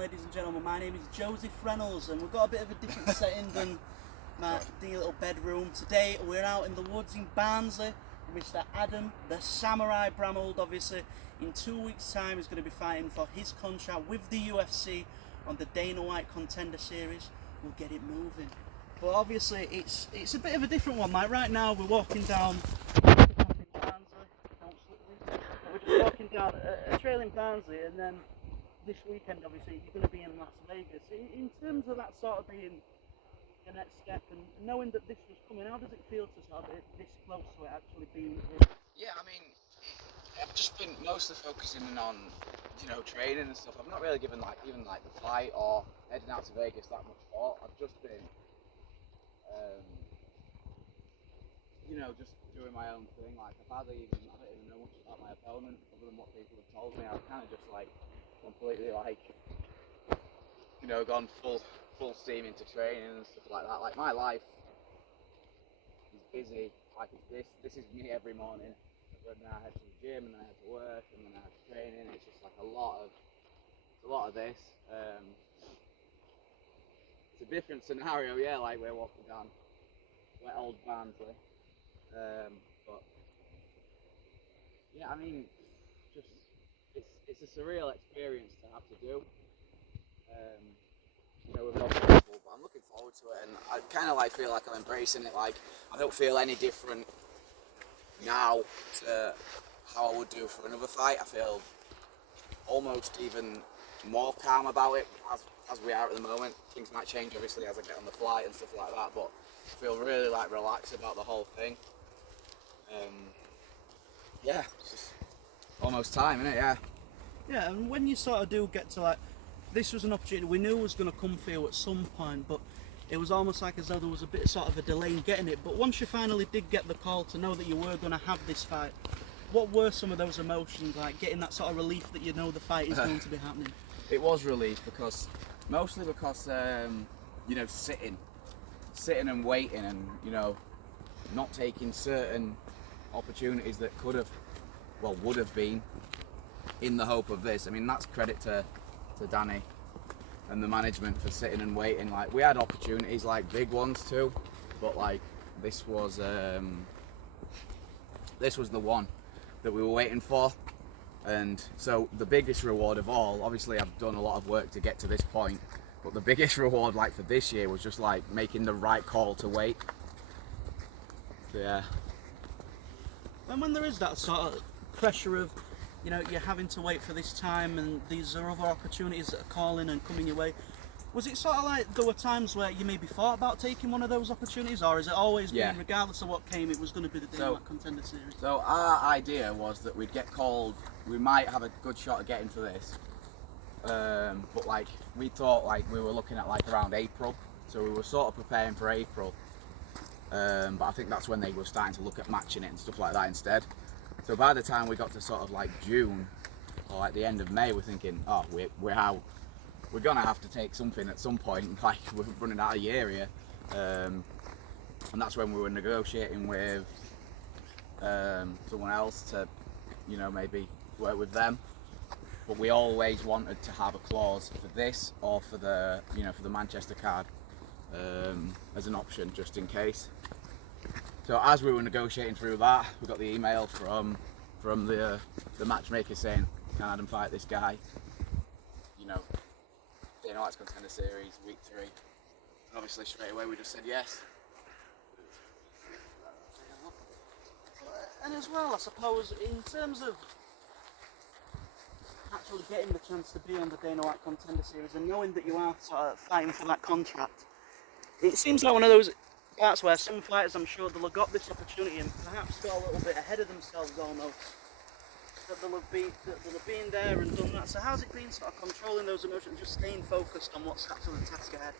ladies and gentlemen. My name is Joseph Reynolds, and we've got a bit of a different setting than my dingy little bedroom. Today we're out in the woods in Barnsley with Mr. Adam, the Samurai Bramhald. Obviously, in 2 weeks' time, he's going to be fighting for his contract with the UFC on the Dana White Contender Series. We'll get it moving. But obviously, it's a bit of a different one. Like right now, we're walking down. We're just walking down a trail in Barnsley, and then this weekend, obviously, you're going to be in Las Vegas. In terms of that sort of being the next step, and knowing that this was coming, how does it feel to sort of be this close to it actually being here? Yeah, I mean, I've just been mostly focusing on, training and stuff. I've not really given even the flight or heading out to Vegas that much thought. I've just been, just doing my own thing. Like I don't even know much about my opponent other than what people have told me. I've kind of just completely gone full steam into training and stuff like that. Like my life is busy. Like this is me every morning. Then I head to the gym, and then I head to work, and then I head to training. It's just like a lot of this. It's a different scenario, yeah. Like we're walking down old Barnsley, but yeah, I mean, just it's a surreal experience to have to do. With lots of people, but I'm looking forward to it, and I kind of feel like I'm embracing it. Like I don't feel any different now to how I would do for another fight. I feel almost even more calm about it as we are at the moment. Things might change obviously as I get on the flight and stuff like that, but I feel really relaxed about the whole thing. Yeah, it's just almost time, isn't it? Yeah. Yeah, and when you sort of do get to this was an opportunity we knew was going to come for you at some point, but it was almost like as though there was a bit sort of a delay in getting it. But once you finally did get the call to know that you were going to have this fight, what were some of those emotions, like getting that sort of relief that you know the fight is going to be happening? It was relief mostly because sitting and waiting and not taking certain opportunities that would have been in the hope of this. I mean, that's credit to Danny and the management for sitting and waiting. Like we had opportunities, big ones too, but this was the one that we were waiting for. And so the biggest reward of all, obviously I've done a lot of work to get to this point, but the biggest reward for this year was just making the right call to wait. So, yeah. And when there is that sort of pressure of you're having to wait for this time, and these are other opportunities that are calling and coming your way. Was it sort of there were times where you maybe thought about taking one of those opportunities, or is it always been, regardless of what came, it was going to be the Dana White Contender Series? So our idea was that we'd get called, we might have a good shot at getting for this, but we thought we were looking at around April, so we were sort of preparing for April, but I think that's when they were starting to look at matching it and stuff like that instead. So by the time we got to sort of June or the end of May, we're thinking, oh, we're out. We're gonna have to take something at some point. We're running out of year here, and that's when we were negotiating with someone else to, maybe work with them. But we always wanted to have a clause for this or for the, for the Manchester card as an option, just in case. So as we were negotiating through that, we got the email from the matchmaker saying, "Can Adam fight this guy?" Dana White's Contender Series, week 3. And obviously straight away we just said yes. And as well, I suppose, in terms of actually getting the chance to be on the Dana White Contender Series and knowing that you are sort of fighting for that contract, it seems like one of those parts where some fighters, I'm sure, they'll have got this opportunity and perhaps got a little bit ahead of themselves almost. That they'll have been there and done that. So how's it been sort of controlling those emotions, just staying focused on what's actually the task ahead?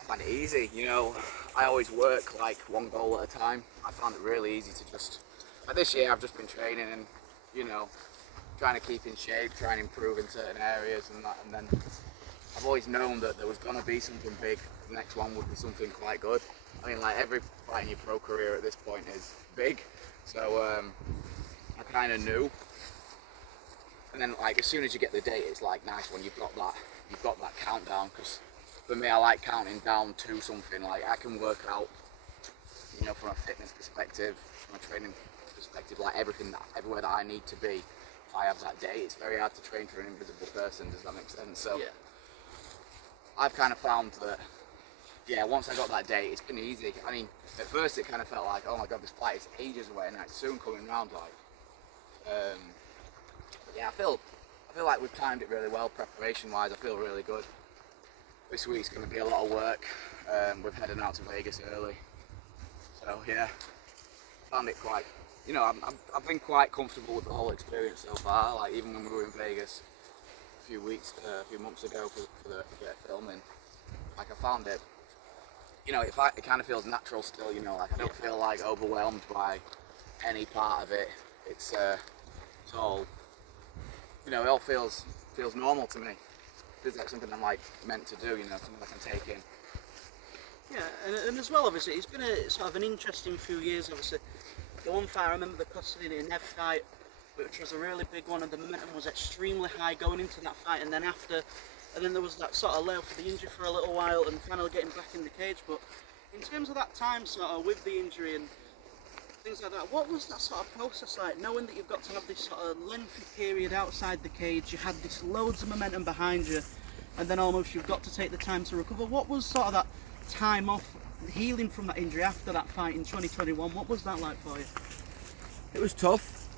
I find it easy, I always work one goal at a time. I found it really easy to just, this year I've just been training and, trying to keep in shape, trying to improve in certain areas and that, and then I've always known that there was going to be something big. The next one would be something quite good. I mean, every fight in your pro career at this point is big, so I kind of knew. And then like as soon as you get the date, it's like nice when you've got that countdown. Because for me, I like counting down to something. Like I can work out, you know, from a fitness perspective, from a training perspective, like everywhere that I need to be. If I have that day, it's very hard to train for an invisible person. Does that make sense? So Yeah. I've kind of found that, yeah, once I got that date, it's been easy. I mean, at first it kind of felt like, oh my god, this flight is ages away, and it's soon coming round. Like, yeah, I feel like we've timed it really well, preparation-wise. I feel really good. This week's going to be a lot of work. We're heading out to Vegas early, so yeah, found it quite. You know, I've been quite comfortable with the whole experience so far. Like even when we were in Vegas a few months ago for the bit of filming, like I found it. You know, it kind of feels natural still. You know, like I don't feel like overwhelmed by any part of it. It's all. You know, it all feels normal to me. It feels like something I'm like meant to do. You know, something I can take in. Yeah, and as well, obviously, it's been a sort of an interesting few years. Obviously, the one fight I remember, the custody and Nev fight, which was a really big one, and the momentum was extremely high going into that fight. And then there was that sort of layoff for the injury for a little while, and finally getting back in the cage. But in terms of that time, sort of with the injury and things like that, what was that sort of process like, knowing that you've got to have this sort of lengthy period outside the cage, you had this loads of momentum behind you, and then almost you've got to take the time to recover? What was sort of that time off, healing from that injury after that fight in 2021? What was that like for you? It was tough,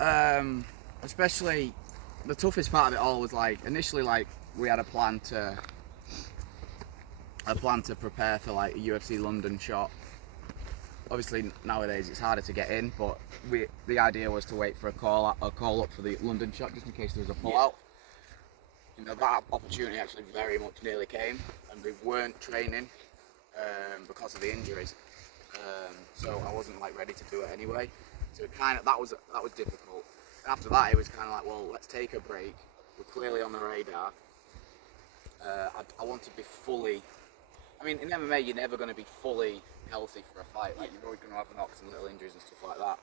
especially the toughest part of it all was like initially like we had a plan to prepare for like a UFC London shot. Obviously nowadays it's harder to get in, but the idea was to wait for a call up for the London shot just in case there was a pullout. You know, that opportunity actually very much nearly came, and we weren't training because of the injuries. So I wasn't like ready to do it anyway. So that was difficult. And after that, it was kind of like, well, let's take a break. We're clearly on the radar. I want to be fully. I mean, in MMA, you're never going to be fully healthy for a fight. Like you're always going to have knocks and little injuries and stuff like that.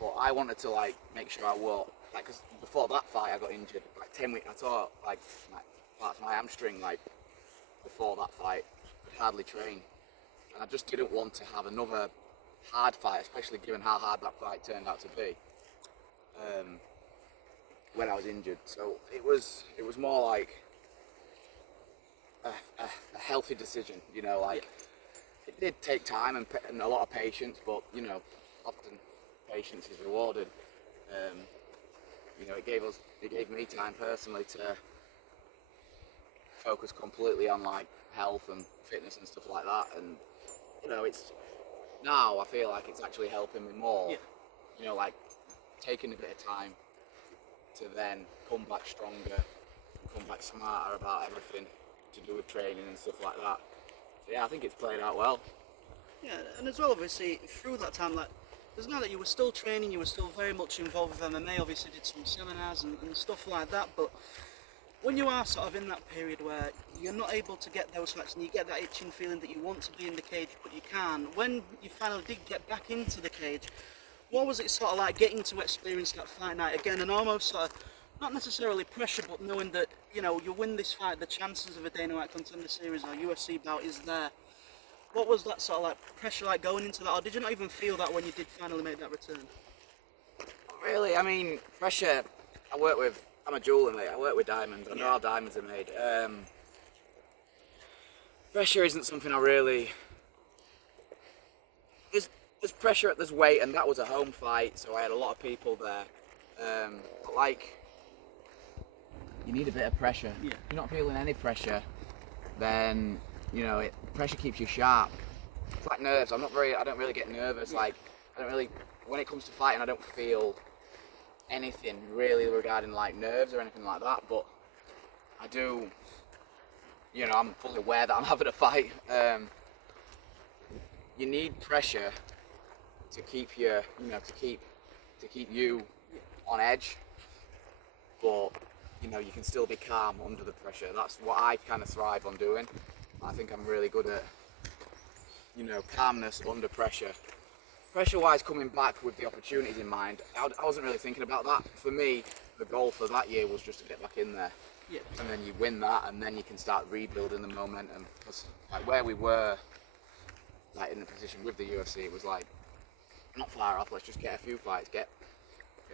But I wanted to like make sure I was like, because before that fight, I got injured like 10 weeks. I tore like parts of my hamstring like before that fight. I'd hardly train, and I just didn't want to have another hard fight, especially given how hard that fight turned out to be. When I was injured, so it was more like a healthy decision, you know. Like it did take time and a lot of patience, but you know, often patience is rewarded. You know, it gave me time personally to focus completely on like health and fitness and stuff like that, and you know, now I feel like it's actually helping me more. Yeah. You know, like taking a bit of time to then come back stronger, come back smarter about everything to do with training and stuff like that. So yeah, I think it's played out well. Yeah, and as well, obviously, through that time, like, there's now that you were still training, you were still very much involved with MMA, obviously did some seminars and stuff like that, but when you are sort of in that period where you're not able to get those fights and you get that itching feeling that you want to be in the cage but you can't, when you finally did get back into the cage, what was it sort of like getting to experience that fight night again, and almost sort of, not necessarily pressure, but knowing that, you know, you win this fight, the chances of a Dana White Contender Series or UFC bout is there. What was that sort of like pressure like going into that, or did you not even feel that when you did finally make that return? Really, I mean, pressure, I'm a jeweler, mate. I work with diamonds. I know how diamonds are made. Pressure isn't something I really. There's pressure, there's weight, and that was a home fight, so I had a lot of people there. But like, you need a bit of pressure. Yeah. If you're not feeling any pressure, then you know pressure keeps you sharp. It's like nerves. I don't really get nervous. Like when it comes to fighting, I don't feel anything really regarding like nerves or anything like that, but I do, you know, I'm fully aware that I'm having a fight. You need pressure to keep you know, to keep you on edge, but you know, you can still be calm under the pressure. That's what I kind of thrive on doing. I think I'm really good at, you know, calmness under pressure. Pressure-wise, coming back with the opportunities in mind, I wasn't really thinking about that. For me, the goal for that year was just to get back in there. Yeah. And then you win that, and then you can start rebuilding the momentum. Because like where we were, like in the position with the UFC, it was like not far off. Let's just get a few fights, get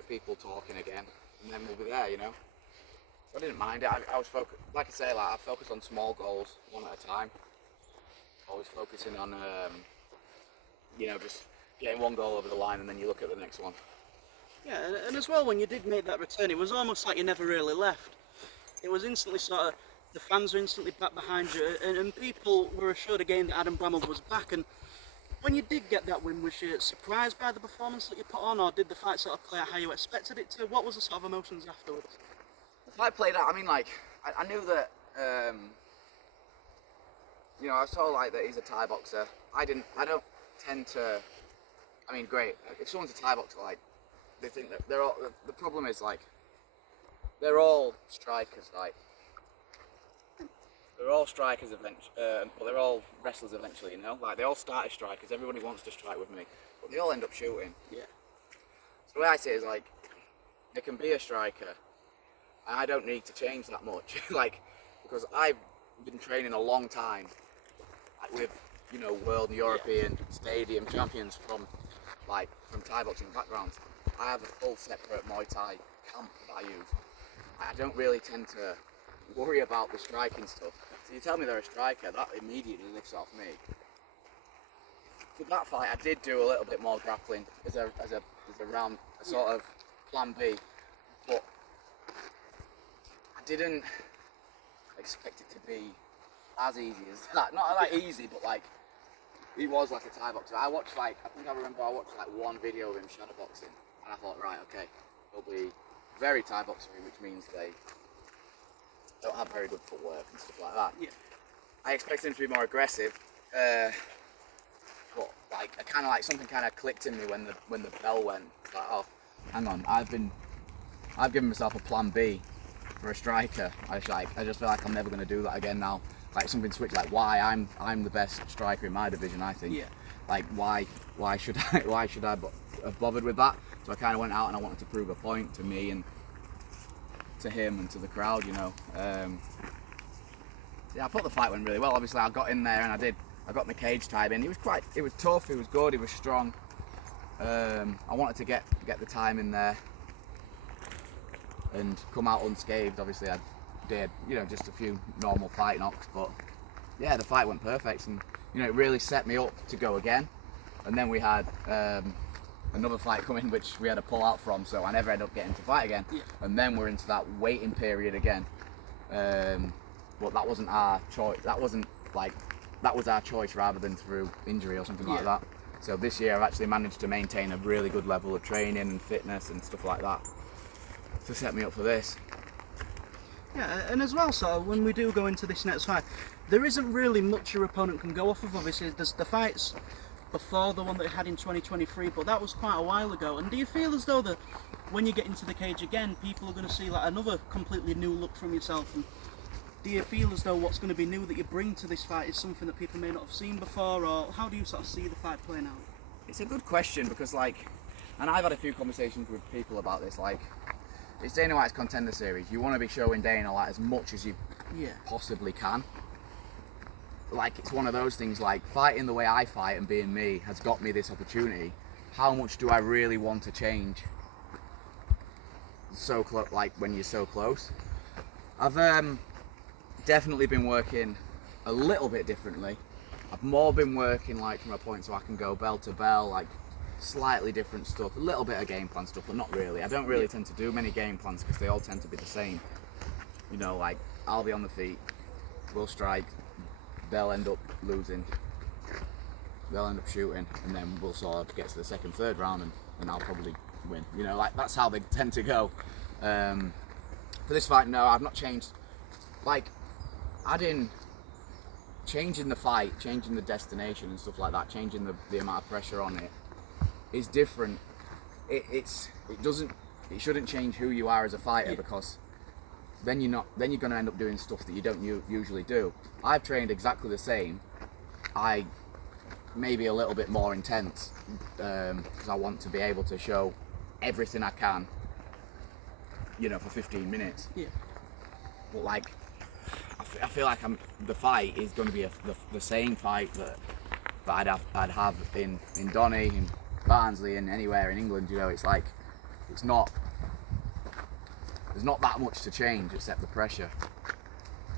people talking again, and then we'll be there. You know. So I didn't mind it. I was focused, like I say, like I focused on small goals, one at a time. Always focusing on, you know, just getting one goal over the line, and then you look at the next one. Yeah, and as well, when you did make that return, it was almost like you never really left. It was instantly sort of, the fans were instantly back behind you, and people were assured again that Adam Bramhald was back. And when you did get that win, was you surprised by the performance that you put on, or did the fight sort of play out how you expected it to? What was the sort of emotions afterwards? The fight played out, I mean, like, I knew that, you know, I was told, like, that he's a Thai boxer. I don't tend to, I mean, great, if someone's a Thai boxer, like, they think that they're all, the problem is, like, they're all strikers, like, they're all strikers eventually, but they're all wrestlers eventually, you know? Like, they all start as strikers, everybody wants to strike with me, but they all end up shooting. Yeah. So the way I see it is, like, they can be a striker, and I don't need to change that much, like, because I've been training a long time, like, with, you know, world and European stadium champions from Thai boxing backgrounds. I have a full separate Muay Thai camp that I use. I don't really tend to worry about the striking stuff. So you tell me they're a striker, that immediately lifts off me. For that fight, I did do a little bit more grappling as a round, a sort of plan B, but I didn't expect it to be as easy as that. Not like easy, but like, he was like a Thai boxer. I watched like one video of him shadow boxing, and I thought, right, okay, he'll be very Thai boxery, which means they don't have very good footwork and stuff like that. Yeah. I expected him to be more aggressive, but like I kind of like something kind of clicked in me when the bell went. It's like, oh, hang on, I've given myself a plan B for a striker. I just feel like I'm never going to do that again now. Like something switched. Like why I'm the best striker in my division, I think. Yeah. Like why should I have bothered with that? So I kind of went out and I wanted to prove a point to me and to him and to the crowd, you know. Yeah, I thought the fight went really well. Obviously, I got in there and I got my cage time in. It was tough. It was good. It was strong. I wanted to get the time in there and come out unscathed. Obviously, I did. You know, just a few normal fight knocks, but yeah, the fight went perfect, and you know, it really set me up to go again. And then we had another fight coming, which we had to pull out from, so I never ended up getting to fight again. Yeah. And then we're into that waiting period again. But that wasn't our choice. That was our choice rather than through injury or something like that. So this year I've actually managed to maintain a really good level of training and fitness and stuff like that to set me up for this. Yeah, and as well, so when we do go into this next fight, there isn't really much your opponent can go off of. Obviously, there's the fights before the one that you had in 2023, but that was quite a while ago. And do you feel as though that when you get into the cage again, people are going to see like another completely new look from yourself? And do you feel as though what's going to be new that you bring to this fight is something that people may not have seen before, or how do you sort of see the fight playing out? It's a good question because, like, and I've had a few conversations with people about this. Like, it's Dana White's Contender series. You want to be showing Dana like as much as you possibly can. Like, it's one of those things. Like, fighting the way I fight and being me has got me this opportunity. How much do I really want to change? So close, like when you're so close. I've definitely been working a little bit differently. I've more been working like from a point so I can go bell to bell, like slightly different stuff, a little bit of game plan stuff, but not really. I don't really tend to do many game plans because they all tend to be the same. You know, like I'll be on the feet, we'll strike, they'll end up losing, they'll end up shooting, and then we'll sort of get to the second, third round and I'll probably win. You know, like that's how they tend to go. For this fight, no, I've not changed. Like, changing the fight, changing the destination and stuff like that, changing the amount of pressure on it is different. It shouldn't change who you are as a fighter, because then you're going to end up doing stuff that you don't usually do. I've trained exactly the same. I maybe a little bit more intense because I want to be able to show everything I can for 15 minutes. Yeah. But like, I feel like the fight is going to be the same fight that I'd have in Donny, in Barnsley, and anywhere in England. It's like there's not that much to change except the pressure,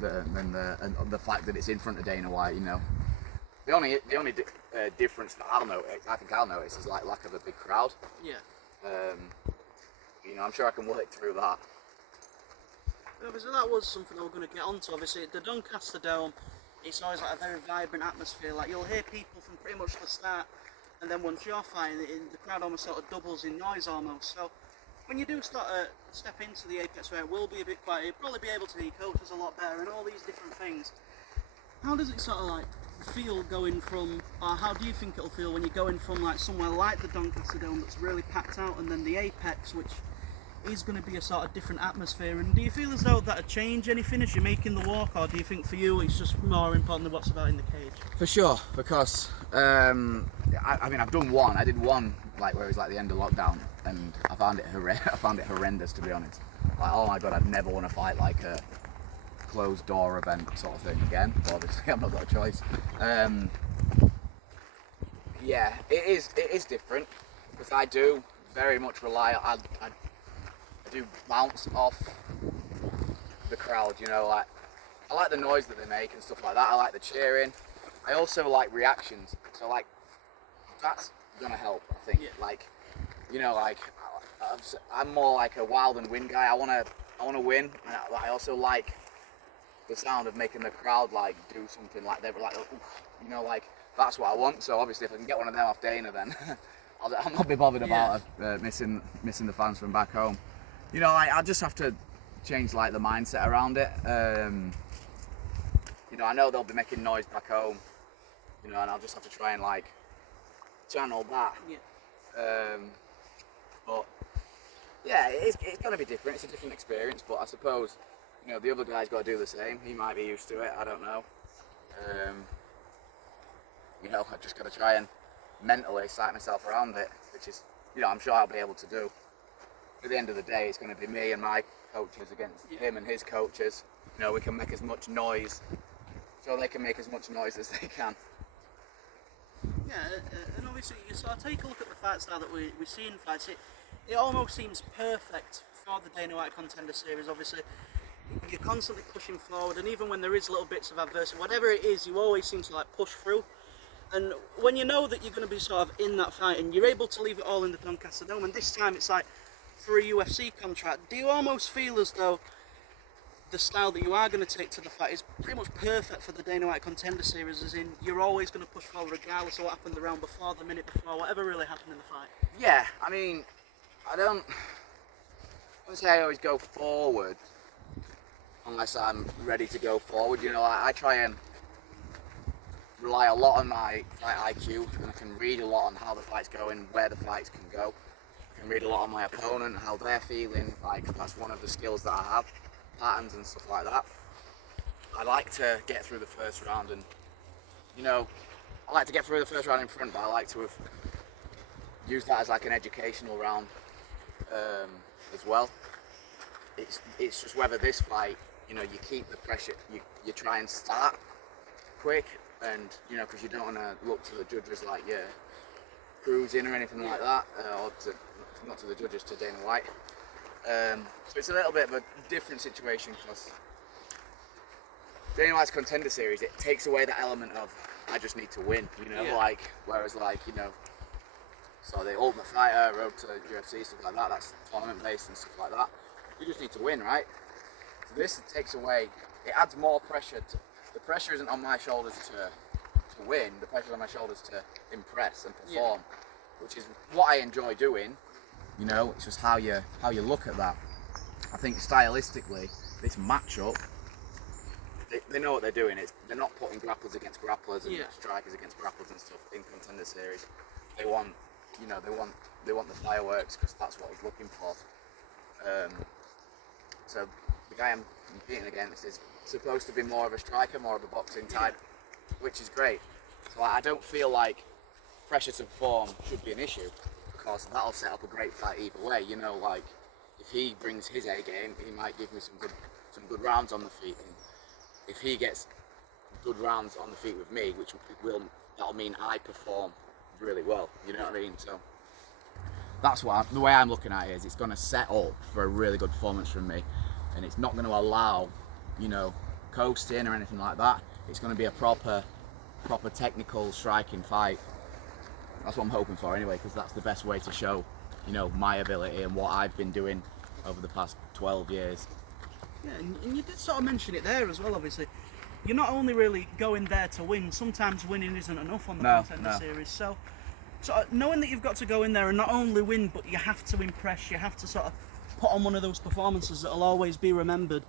and the fact that it's in front of Dana White. The only difference that I think I'll notice is like lack of a big crowd. Yeah. I'm sure I can work through that. Obviously, that was something I was going to get onto. Obviously, the Doncaster Dome, it's always like a very vibrant atmosphere. Like, you'll hear people from pretty much the start, and then once you're fighting, the crowd almost sort of doubles in noise almost. So when you do start to step into the Apex where it will be a bit quiet, you'll probably be able to hear coaches a lot better and all these different things. How does it sort of like feel going from, or how do you think it'll feel when you're going from like somewhere like the Doncaster Dome that's really packed out, and then the Apex, which is going to be a sort of different atmosphere? And do you feel as though that'd change anything as you're making the walk, or do you think for you it's just more important than what's about in the cage? For sure, because I mean, I've done one. I did one like where it was like the end of lockdown, and I found it horrendous, to be honest. Like, oh my god, I'd never want to fight like a closed door event sort of thing again. But obviously, I've not got a choice. Yeah, it is different because I do very much rely. I do bounce off the crowd. Like, I like the noise that they make and stuff like that. I like the cheering. I also like reactions. So like, that's gonna help, I think. Yeah. Like, like I'm more like a wild and win guy. I wanna win, and I also like the sound of making the crowd like do something, like they're like, oof, like that's what I want. So obviously, if I can get one of them off Dana, then I'll not be bothered about missing the fans from back home. I just have to change like the mindset around it. I know they'll be making noise back home, and I'll just have to try and like channel that. Yeah. But yeah, it's going to be different. It's a different experience, but I suppose the other guy's got to do the same. He might be used to it. I don't know. I've just got to try and mentally psych myself around it, which is, I'm sure I'll be able to do. At the end of the day, it's going to be me and my coaches against him and his coaches. We can make as much noise, so they can make as much noise as they can. Yeah, and obviously you sort of take a look at the fight style that we see in fights. It almost seems perfect for the Dana White Contender Series. Obviously, you're constantly pushing forward, and even when there is little bits of adversity, whatever it is, you always seem to like push through. And when you know that you're going to be sort of in that fight, and you're able to leave it all in the Doncaster Dome, and this time it's like for a UFC contract, do you almost feel as though the style that you are going to take to the fight is pretty much perfect for the Dana White Contender Series, as in you're always going to push forward regardless of what happened the round before, the minute before, whatever really happened in the fight? Yeah, I mean, I don't say I always go forward unless I'm ready to go forward. I try and rely a lot on my fight IQ, and I can read a lot on how the fight's going, where the fights can go. I can read a lot on my opponent, how they're feeling. Like, that's one of the skills that I have, patterns and stuff like that. I like to get through the first round, and I like to get through the first round in front, but I like to have used that as like an educational round as well. It's just whether this fight, you keep the pressure, you try and start quick, and because you don't want to look to the judges like you're cruising or anything like that, or not to the judges, to Dana White. So it's a little bit of a different situation, because Dana White's Contender Series, it takes away that element of I just need to win, whereas so the Ultimate Fighter, Road to UFC, stuff like that, that's tournament based and stuff like that. You just need to win, right? So this takes away, it adds more pressure. The pressure isn't on my shoulders to win, the pressure is on my shoulders to impress and perform, which is what I enjoy doing. It's just how you look at that. I think stylistically, this matchup, they know what they're doing. They're not putting grapplers against grapplers and strikers against grapplers and stuff in Contender Series. They want, they want the fireworks, because that's what he's looking for. So the guy I'm competing against is supposed to be more of a striker, more of a boxing type, which is great. So I don't feel like pressure to perform should be an issue, because that'll set up a great fight either way. if he brings his A game, he might give me some good rounds on the feet. And if he gets good rounds on the feet with me, that'll mean I perform really well. You know what I mean? So that's the way I'm looking at it is it's going to set up for a really good performance from me, and it's not going to allow, coasting or anything like that. It's going to be a proper technical striking fight. That's what I'm hoping for anyway, because that's the best way to show, my ability and what I've been doing over the past 12 years. Yeah, and you did sort of mention it there as well, obviously. You're not only really going there to win, sometimes winning isn't enough on the Contender series. So knowing that you've got to go in there and not only win, but you have to impress, you have to sort of put on one of those performances that'll always be remembered.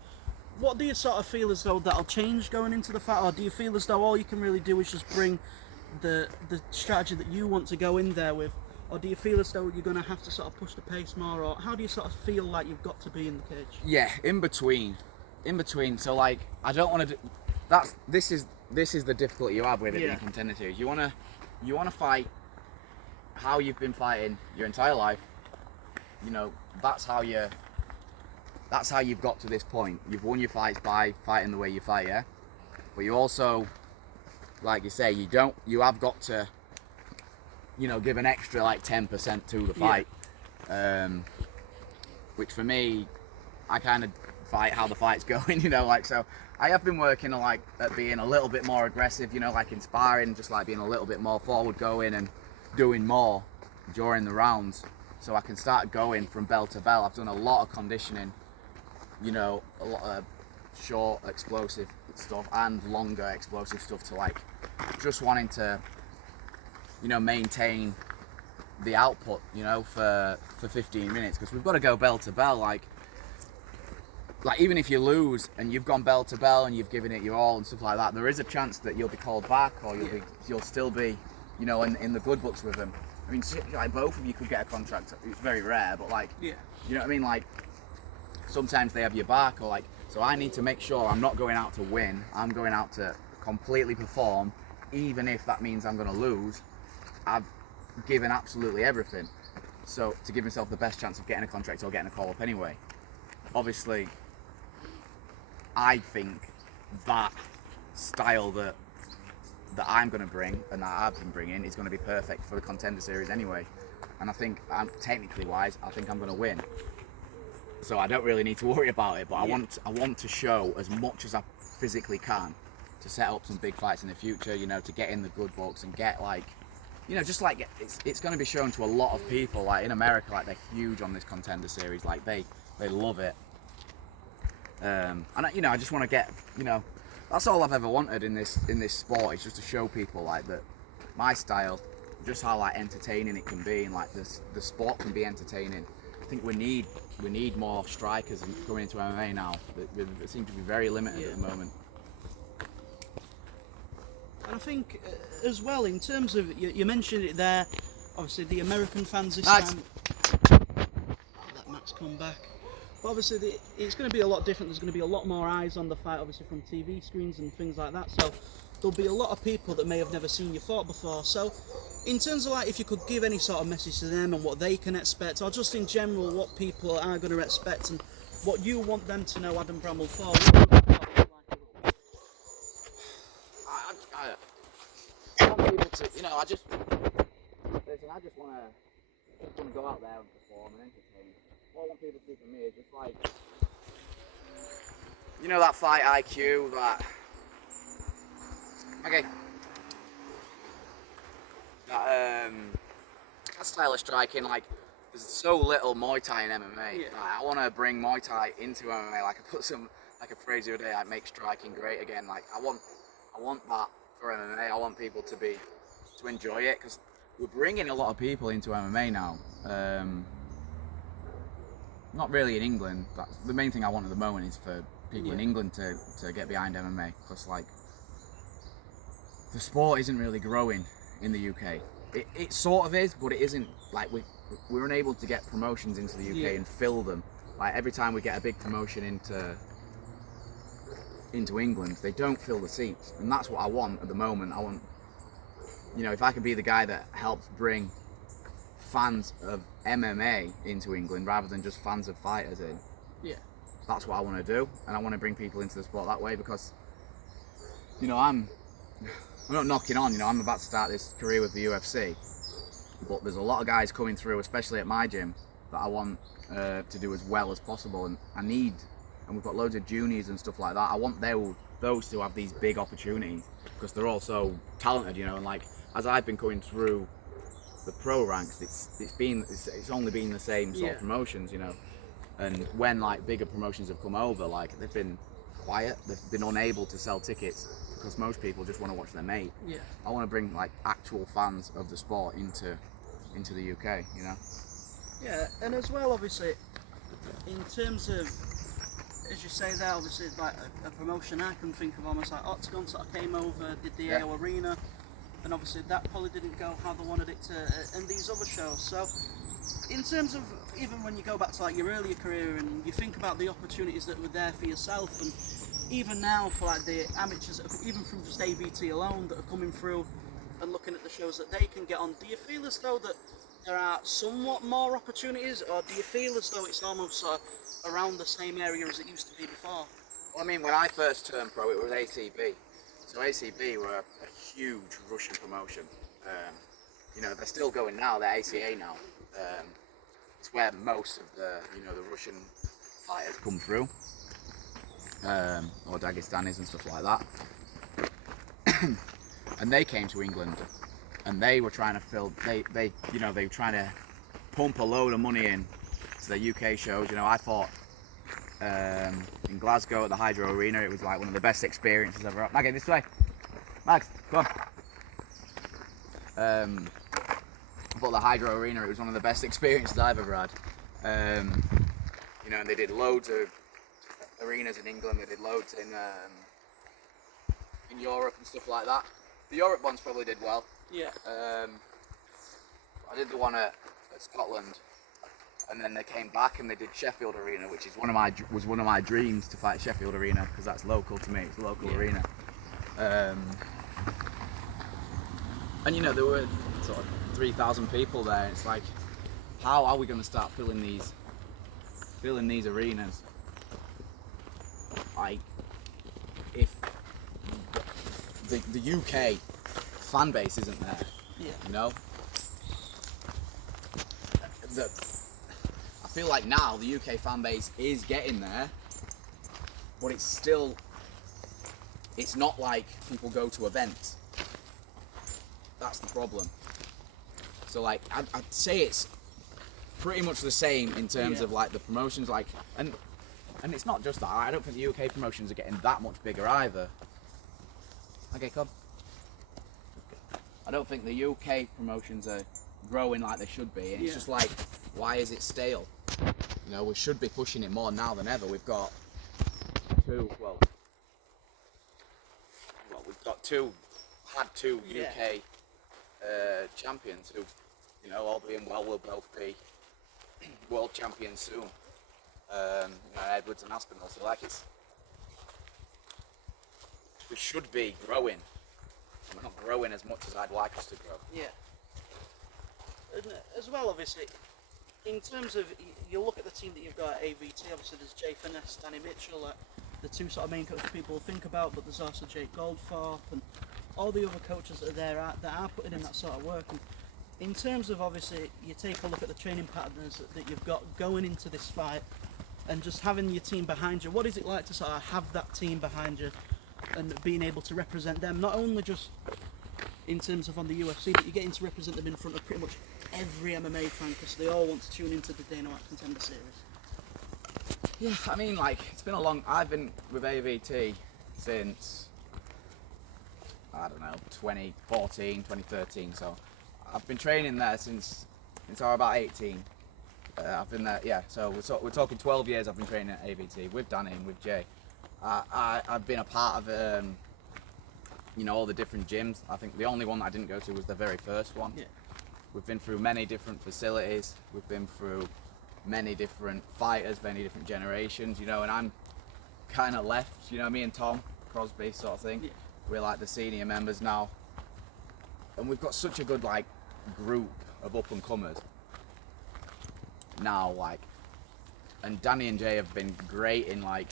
What do you sort of feel as though that'll change going into the fight, or do you feel as though all you can really do is just bring the strategy that you want to go in there with, or do you feel as though you're going to have to sort of push the pace more, or how do you sort of feel like you've got to be in the cage? Yeah, in between. So like, I don't want to do. This is the difficulty you have with it in Contender series. You wanna fight how you've been fighting your entire life. That's how you've got to this point. You've won your fights by fighting the way you fight, yeah. But you also, like you say, you have got to, give an extra like 10% to the fight. Which for me, I kind of fight how the fight's going, so I have been working at being a little bit more aggressive, like in sparring, just like being a little bit more forward going and doing more during the rounds, so I can start going from bell to bell. I've done a lot of conditioning, a lot of short explosive stuff and longer explosive stuff to just wanting to, maintain the output, for 15 minutes, because we've got to go bell to bell. Like even if you lose and you've gone bell to bell and you've given it your all and stuff like that, there is a chance that you'll be called back, or you'll still be, in the good books with them. I mean, like both of you could get a contract. It's very rare, but you know what I mean. Like sometimes they have your back, or so I need to make sure I'm not going out to win. I'm going out to completely perform, even if that means I'm going to lose. I've given absolutely everything, so to give myself the best chance of getting a contract or getting a call up anyway. Obviously, I think that style that I'm going to bring and that I've been bringing is going to be perfect for the Contender series anyway. And I think, technically wise, I think I'm going to win. So I don't really need to worry about it. But I want to show as much as I physically can to set up some big fights in the future. To get in the good books and get it's going to be shown to a lot of people. Like in America, they're huge on this Contender series. They love it. And I just want to get, that's all I've ever wanted in this sport, is just to show people that my style, just how entertaining it can be, and the sport can be entertaining. I think we need more strikers coming into MMA now. They seem to be very limited at the moment. And I think as well, in terms of, you mentioned it there, obviously the American fans this time. Let Max come back. But obviously it's going to be a lot different. There's going to be a lot more eyes on the fight, obviously from TV screens and things like that. So there'll be a lot of people that may have never seen you fight before. So in terms of if you could give any sort of message to them and what they can expect, or just in general what people are going to expect and what you want them to know Adam Bramhald for. I want people to, I just want to go out there and perform and entertain. What I want people to see from me is just that fight IQ, that style of striking. There's so little Muay Thai in MMA. I want to bring Muay Thai into MMA. I put some a phrase the other day, make striking great again. I want that for MMA. I want people to enjoy it, because we're bringing a lot of people into MMA now. Not really in England, but the main thing I want at the moment is for people in England to get behind MMA, because the sport isn't really growing in the UK. It sort of is, but it isn't. We're unable to get promotions into the UK and fill them. Every time we get a big promotion into England, they don't fill the seats, and that's what I want at the moment. I want, if I can be the guy that helps bring fans of MMA into England rather than just fans of fighters in. Yeah. That's what I want to do, and I want to bring people into the sport that way because, you know, I'm not knocking on, you know, I'm about to start this career with the UFC, but there's a lot of guys coming through, especially at my gym, that I want to do as well as possible, and and we've got loads of juniors and stuff like that. I want those to have these big opportunities because they're all so talented, you know, and like, as I've been going through the pro ranks, it's only been the same sort of promotions, you know. And when like bigger promotions have come over, like they've been quiet, they've been unable to sell tickets because most people just want to watch their mate. Yeah. I want to bring like actual fans of the sport into the UK, you know. Yeah, and as well, obviously, in terms of, as you say there, obviously like a promotion I can think of almost like Octagon sort of came over, did the AO Arena, and obviously that probably didn't go how they wanted it to, and these other shows. So in terms of, even when you go back to like your earlier career and you think about the opportunities that were there for yourself, and even now for like the amateurs, even from just AVT alone that are coming through and looking at the shows that they can get on, do you feel as though that there are somewhat more opportunities, or do you feel as though it's almost around the same area as it used to be before? Well, I mean, when I first turned pro, it was ACB. So ACB were a huge Russian promotion. You know, they're still going now. They're ACA now. It's where most of the Russian fighters come through, or Dagestanis and stuff like that. And they came to England, and they were trying to they were trying to pump a load of money in to the UK shows. You know, I fought in Glasgow at the Hydro Arena. It was like one of the best experiences ever. Maggie, this way. Mags, come on. I fought the Hydro Arena. It was one of the best experiences I've ever had. You know, and they did loads of arenas in England. They did loads in Europe and stuff like that. The Europe ones probably did well. Yeah. I did the one at Scotland, and then they came back and they did Sheffield Arena, which is one of my dreams to fight Sheffield Arena because that's local to me. It's a local arena. And you know, there were sort of 3,000 people there. It's like, how are we going to start filling these arenas? Like, if the UK fan base isn't there, you know. I feel like now the UK fan base is getting there, but it's not like people go to events. That's the problem. So like, I'd say it's pretty much the same in terms of like the promotions, like, and it's not just that. I don't think the UK promotions are getting that much bigger either. Okay, come. I don't think the UK promotions are growing like they should be, and it's just like, why is it stale? You know, we should be pushing it more now than ever. We've got two UK champions who, you know, all being well, will both be world champions soon. You know, Edwards and Aspinall. So like, we should be growing. We're not growing as much as I'd like us to grow. Yeah. And as well, obviously, in terms of, you look at the team that you've got at AVT, obviously there's Jay Finesse, Danny Mitchell, the two sort of main coaches people think about, but there's also Jake Goldthorpe and all the other coaches that are there that are putting in that sort of work. And in terms of, obviously, you take a look at the training patterns that you've got going into this fight and just having your team behind you, what is it like to sort of have that team behind you and being able to represent them, not only just in terms of on the UFC, but you're getting to represent them in front of pretty much every MMA fan because they all want to tune into the Dana White Contender series? Yeah, I mean, like, I've been with AVT since, I don't know, 2014, 2013, so I've been training there since I was about 18. I've been there, yeah, so we're talking 12 years I've been training at AVT with Danny and with Jay. I've been a part of, you know, all the different gyms. I think the only one that I didn't go to was the very first one. Yeah. We've been through many different facilities. We've been through many different fighters, many different generations, you know, and I'm kind of left, you know, me and Tom Crosby sort of thing. Yeah. We're like the senior members now. And we've got such a good, like, group of up-and-comers. now, like, and Danny and Jay have been great in, like,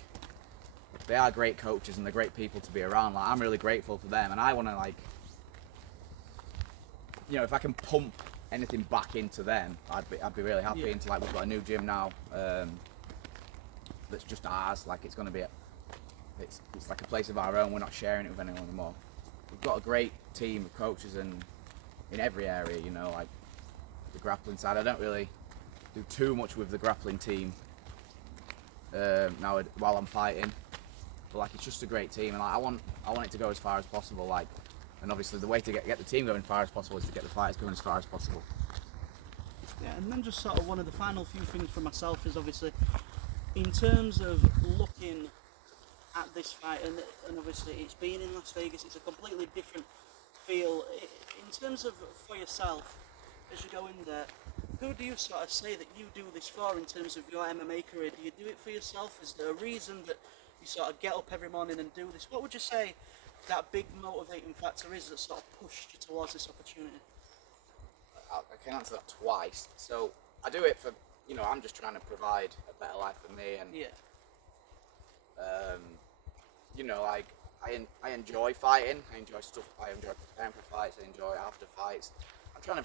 they are great coaches and they're great people to be around. Like, I'm really grateful for them, and I want to, like, you know, if I can pump anything back into them, I'd be really happy. Into, like, we've got a new gym now that's just ours. Like, it's going to be it's like a place of our own. We're not sharing it with anyone anymore. We've got a great team of coaches in every area, you know, like the grappling side. I don't really do too much with the grappling team now while I'm fighting, but like, it's just a great team, and like, I want it to go as far as possible. Like, and obviously the way to get the team going as far as possible is to get the fighters going as far as possible. Yeah, and then just sort of one of the final few things for myself is obviously in terms of looking at this fight, and obviously it's been in Las Vegas, it's a completely different feel. In terms of for yourself, as you go in there, who do you sort of say that you do this for in terms of your MMA career? Do you do it for yourself? Is there a reason that you sort of get up every morning and do this? What would you say that big motivating factor is that sort of pushed you towards this opportunity? I can answer that twice. So I do it for, you know, I'm just trying to provide a better life for me, and you know, like, I enjoy fighting. I enjoy preparing for fights. I enjoy after fights. I'm trying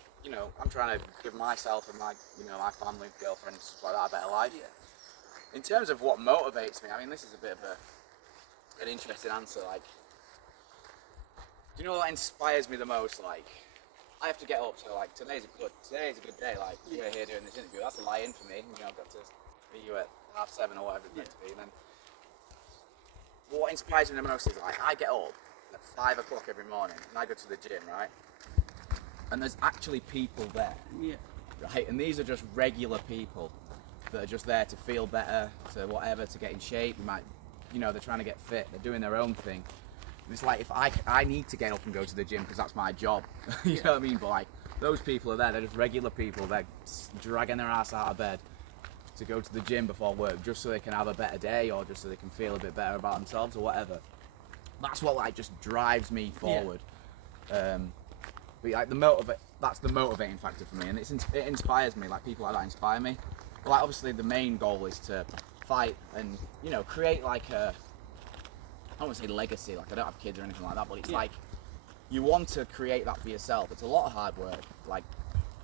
to give myself and my family, girlfriend, stuff like that, a better life. In terms of what motivates me, I mean, this is a bit of an interesting answer. Like, do you know what inspires me the most? Like, I have to get up, so like, today's a good day. Like, we're here doing this interview. That's a lie-in for me. You know, I've got to meet you at 7:30 or whatever it's meant to be. And then, what inspires me the most is, like, I get up at 5 o'clock every morning and I go to the gym, right? And there's actually people there, right? And these are just regular people that are just there to feel better, to whatever, to get in shape. You know, they're trying to get fit. They're doing their own thing. And it's like, if I need to get up and go to the gym because that's my job, you know what I mean? But like, those people are there. They're just regular people. They're dragging their ass out of bed to go to the gym before work just so they can have a better day, or just so they can feel a bit better about themselves, or whatever. That's what, like, just drives me forward. But like, that's the motivating factor for me, and it inspires me. Like, people like that inspire me. But like, obviously the main goal is to fight and, you know, create like I don't want to say legacy, like I don't have kids or anything like that, but it's like, you want to create that for yourself. It's a lot of hard work, like,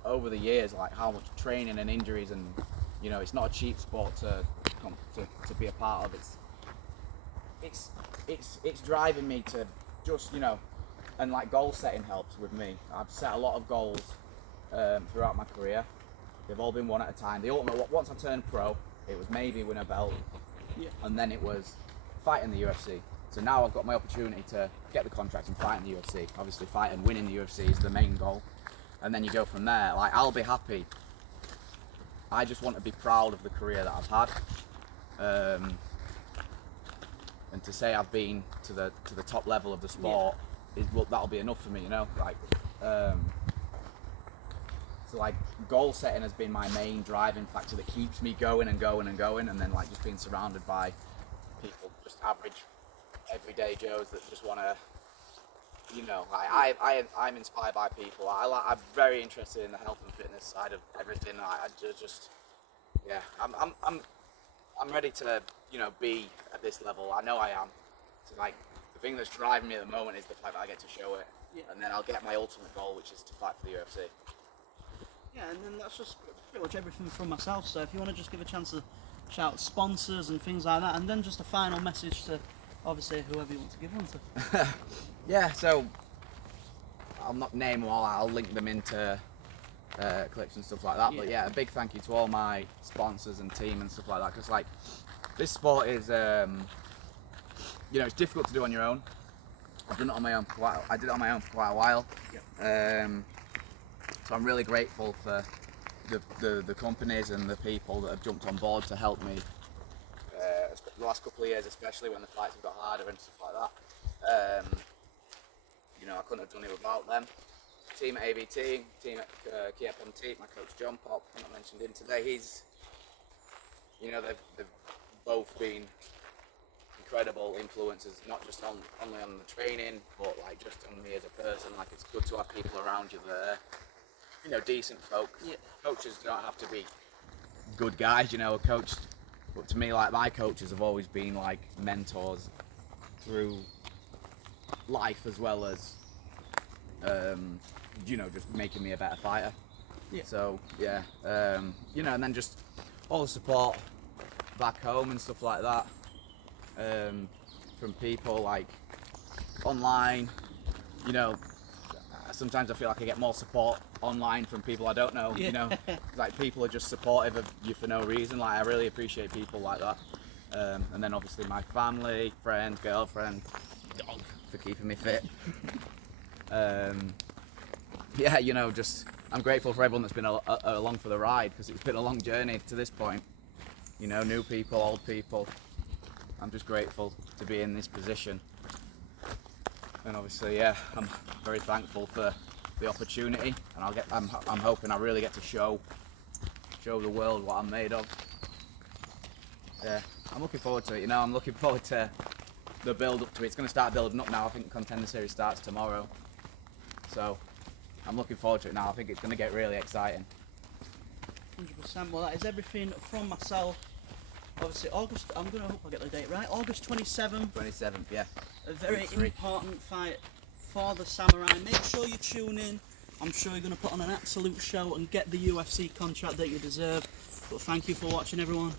over the years, like how much training and injuries, and, you know, it's not a cheap sport to be a part of. It's driving me to just, you know, and like, goal setting helps with me. I've set a lot of goals throughout my career. They've all been one at a time. The ultimate, once I turned pro, it was maybe win a belt, and then it was fight in the UFC. So now I've got my opportunity to get the contract and fight in the UFC. Obviously, fight and win in the UFC is the main goal, and then you go from there. Like, I'll be happy. I just want to be proud of the career that I've had, and to say I've been to the top level of the sport that'll be enough for me, you know. Like, so like, goal setting has been my main driving factor that keeps me going and going and going, and then like, just being surrounded by people, just average, everyday Joes that just want to, you know, I'm inspired by people. I'm very interested in the health and fitness side of everything. I'm ready to, you know, be at this level. I know I am. So like, the thing that's driving me at the moment is the fact that I get to show it, and then I'll get my ultimate goal, which is to fight for the UFC. Yeah, and then that's just pretty much everything from myself. So if you want to just give a chance to shout sponsors and things like that, and then just a final message to, obviously, whoever you want to give one to. Yeah, so I'll not name them all. I'll link them into clips and stuff like that. But yeah, a big thank you to all my sponsors and team and stuff like that, because like, this sport is, you know, it's difficult to do on your own. I did it on my own for quite a while. So I'm really grateful for the companies and the people that have jumped on board to help me the last couple of years, especially when the fights have got harder and stuff like that. You know, I couldn't have done it without them. Team at ABT, team at Kia Pontique, my coach John Pop, I not mentioned him today. He's, you know, they've both been incredible influences, not just only on the training, but like, just on me as a person. Like, it's good to have people around you that are, you know, decent folks. Coaches don't have to be good guys, you know, coached. But to me, like, my coaches have always been like mentors through life as well as, you know, just making me a better fighter. Yeah. So yeah, you know, and then just all the support back home and stuff like that, from people like online. You know, sometimes I feel like I get more support online from people I don't know. Yeah. You know, like people are just supportive of you for no reason. Like, I really appreciate people like that. And then obviously my family, friend, girlfriend, dog for keeping me fit. Yeah, you know, just I'm grateful for everyone that's been along for the ride, because it's been a long journey to this point. You know, new people, old people. I'm just grateful to be in this position. And obviously, yeah, I'm very thankful for the opportunity, and I'm hoping I really get to show the world what I'm made of. Yeah, I'm looking forward to it. You know, I'm looking forward to the build up to it. It's going to start building up now. I think the Contender series starts tomorrow, so I'm looking forward to it now. I think it's going to get really exciting. 100%. Well, that is everything from myself. Obviously, August. I'm gonna hope I get the date right. August 27th. 27th, yeah. A very Week 3. important fight for the Samurai. Make sure you tune in. I'm sure you're going to put on an absolute show and get the UFC contract that you deserve. But thank you for watching, everyone.